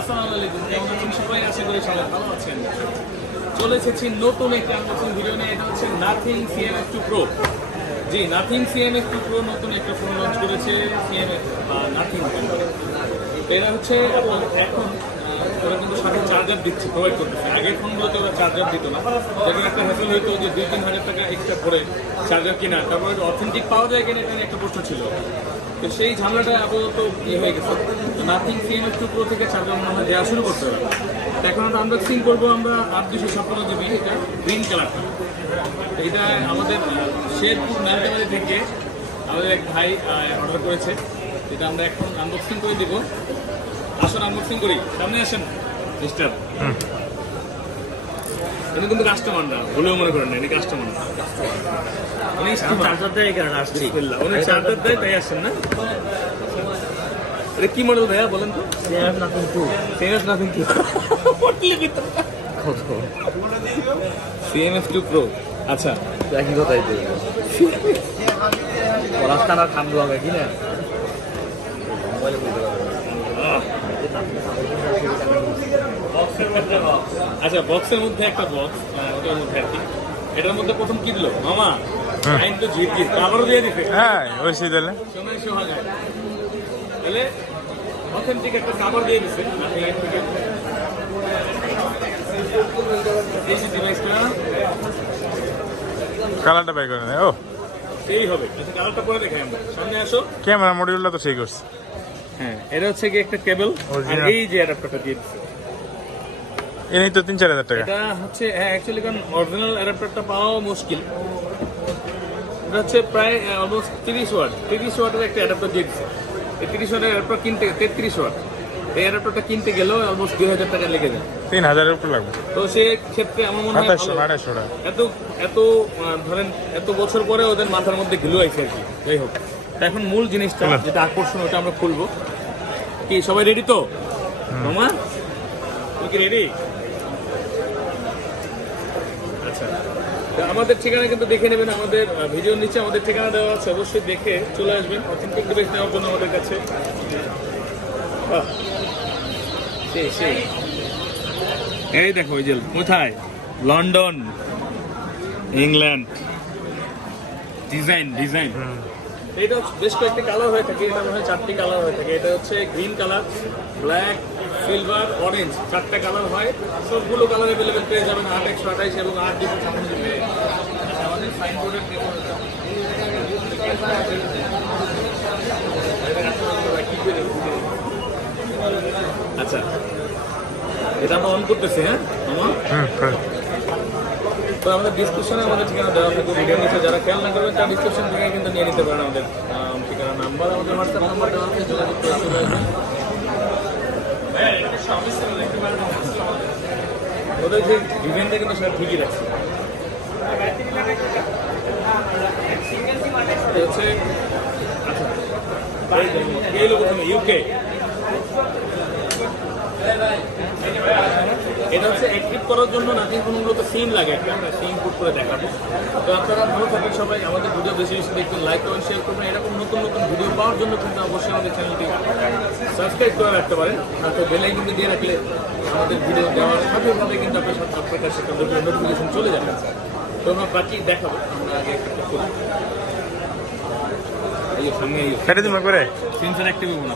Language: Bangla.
আসসালামু আলাইকুম। কেমন আছেন সবাই? আশা করি সবাই ভালো আছেন। চলে এসেছি নতুন একটি আনবক্সিং ভিডিও নিয়ে। এটা হচ্ছে নাথিং CMF2 Pro। জি, নাথিং CMF2 Pro নতুন একটা ফোন লঞ্চ করেছে CMF বা নাথিং কোম্পানি। এটা হচ্ছে এখন ওরা কিন্তু সাথে চার্জার দিচ্ছে, প্রোভাইড করতেছে। আগের ফোনগুলোতে ওরা চার্জার দিত না, যেখানে একটা হ্যাসেল হইতো যে 2-3 হাজার টাকা এক্সট্রা করে চার্জার কেনা, তারপরে অথেন্টিক পাওয়া যায় কিনা এটা একটা প্রশ্ন ছিল। তো সেই ঝামেলাটা আপাতত হয়ে গেছে। নাথিং CMF2 Pro থেকে চার্জার মনে হয় দেওয়া শুরু করতে হবে। এখন আমরা আনবক্সিং করবো আমরা 8256 GB, এটা গ্রিন কালারটা। এটা আমাদের শেরপুর নালতাবাড়ি থেকে আমাদের এক ভাই অর্ডার করেছে। এটা আমরা এখন আনবক্সিং করে দেবো। আসুন আনবক্সিং করি, সামনে আসেন মিস্টার। উনি কিন্তু কাস্টমার না, ভুলেও মনে করেন না, উনি কাস্টমার না। উনি চার্জার দেয় কারণ আসছি, উনি চার্জার দেয় তাই আসছেন না? এটা কি মডেল ভাইয়া বলেন তো? CMF Nothing 2 CMF Nothing 2 CMF2 Pro। আচ্ছা, একই কথাই তো রাস্তাটা ঠান্ডা হবে কি না? আচ্ছা, বক্সের মধ্যে একটা বক্স, ওটার মধ্যে আর কি। এটার মধ্যে প্রথম কি দিল মামা? আইন তো ঝিরঝির কাবারও দিয়ে দিতে। হ্যাঁ ওই সেই দিলে সময় সোহাগ তাহলে অথেন্টিক একটা কাবার দিয়ে দিচ্ছে। এই ডিভাইসটা কালারটা বের করে নেয়। ও সেই হবে। আচ্ছা, কালারটা পরে দেখাই আমরা। সামনে আসো। ক্যামেরা মডিউলটা তো সেই করছে। হ্যাঁ, এটা হচ্ছে কি একটা কেবল, আর Original। এই যে অ্যাডাপ্টারটা দিয়ে দিচ্ছে। এনেই তো 3-4 হাজার টাকা। এটা হচ্ছে অ্যাকচুয়ালি কারণ অরিজিনাল অ্যাডাপ্টারটা পাওয়াও মুশকিল। এটা হচ্ছে প্রায় অলমোস্ট 30 ওয়াটের একটা অ্যাডাপ্টার দিয়ে দিচ্ছে। এই 30 ওয়াটের অ্যাডাপ্টার কিনতে 33 ওয়াট, এই অ্যাডাপ্টারটা কিনতে গেলেও অলমোস্ট 2000 টাকা লেগে যায়। 3000-এর উপর লাগবে। তো সেক্ষেত্রে আমার মনে হয় 2800 টাকা। এত ধরেন এত বছর পরে ওদের মাথার মধ্যে ঘিলু আইছে আর কি। যাই হোক, তা এখন মূল জিনিসটা যেটা আকর্ষণ ওটা আমরা খুলবো। কি সবাই রেডি তো? মামা তুমি কি রেডি? আচ্ছা, তো আমাদের ঠিকানা কিন্তু দেখে নেবেন, আমাদের ভিডিওর নিচে আমাদের ঠিকানা দেওয়া আছে, অবশ্যই দেখে চলে আসবেন অথেন্টিক ডিভাইস নেওয়ার জন্য আমাদের কাছে। সেই এই দেখো, ওই যে কোথায়, লন্ডন, ইংল্যান্ড, ডিজাইন। এটা বেশ কয়েকটি কালার হয়ে থাকে, এটা মনে হয় 4টি কালার হয়ে থাকে। এটা হচ্ছে green colour, black, silver, orange, 4টা কালার হয়। সবগুলো কালার অ্যাভেলেবেল পেয়ে যাবেন 8/128 এবং 8/56। আমাদের সাইনবোর্ডের আচ্ছা, এটা আমরা অন করতেছি। হ্যাঁ তো আমাদের ডিসক্রিপশনে আমাদের ঠিকানা দেওয়া থাকে ভিডিও নিচে। যারা খেয়াল না করবেন তারা ডিসক্রিপশন থেকে কিন্তু নিয়ে নিতে পারেন আমাদের ঠিকানা নাম্বার, আমাদের হোয়াটসঅ্যাপ নাম্বার দেওয়া আছে, যোগাযোগ করে চলে আসবেন। ওদের যে ডিজাইনটা কিন্তু সেটা ঠিকই রাখছে। হচ্ছে আচ্ছা, এই লোক UK। এটা হচ্ছে অ্যাক্টিভ করার জন্য নাথিং ফোনগুলোতে সিম লাগে একটা, আমরা সিম পুট করে দেখাবো। তো আপনারা ভালো থাকবেন সবাই, আমাদের ভিডিও বেশি বেশি দেখবেন, লাইক করবেন, শেয়ার করবেন। এরকম নতুন ভিডিও পাওয়ার জন্য কিন্তু অবশ্যই আমাদের চ্যানেলটি সাবস্ক্রাইব করে রাখতে পারেন। আর তো বেল আইকনটি দিয়ে রাখলে আমাদের ভিডিও দেওয়ার সাথে সাথে কিন্তু আপনার কাছে নোটিফিকেশন চলে যাবে। তো আমরা বাকি দেখাবো। আমরা আগে একটা করি, এই সামনে সেন্সার অ্যাক্টিভ হবো না।